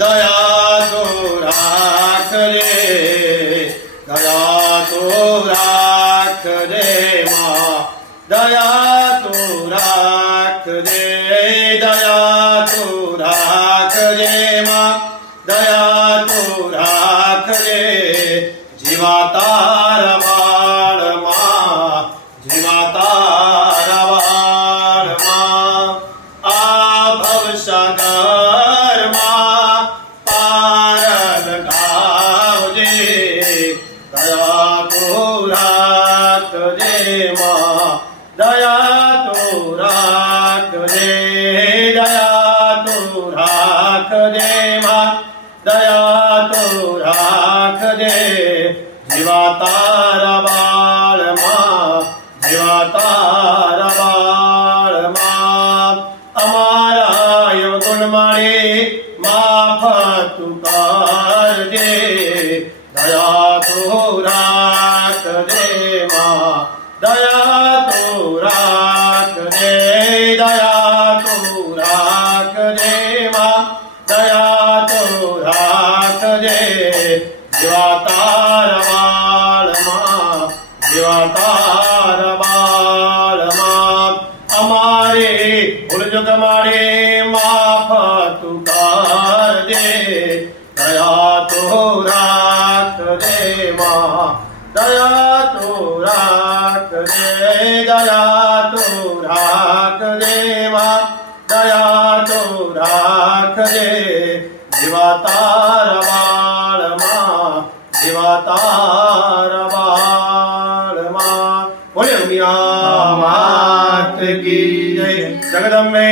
દયા તો રાખજે, દયા તો રાખજે માં, દયા તો રાખજે, દયા તો રાખજે માં, દયા તો રાખજે. જીવા તારા વાળમાં, જીવા તારા વાળમાં, આ ભવસાગરમાં પાર લગાવજે. દયા તો રાખજે માં, દયા તો રાખજે, દયા તો રાખજે માં, દયા તો રાખજે. જીવા તારા બાળમાં, જીવા તારા બાળમાં, અમારા યોગુણ મારી માફ તું કરજે. દયા તો રાખજે માં, દયા તો રાખજે, દયા તો રાખજે માં, દયા તો રાખજે. જીવા તારા વાળમાં, જીવા તારા વાળમાં, અમારે ભૂલ ચૂક મારી માફ તું કરજે. દયા તો રાખજે માં, દયા તો રાખજે, દયા તો રાખજે માં, દયા તો રાખજે. જીવા તારા વાળમાં, જીવા તારા વાળમાં. બોલે ઉમિયા માત કી જય. જગદંબે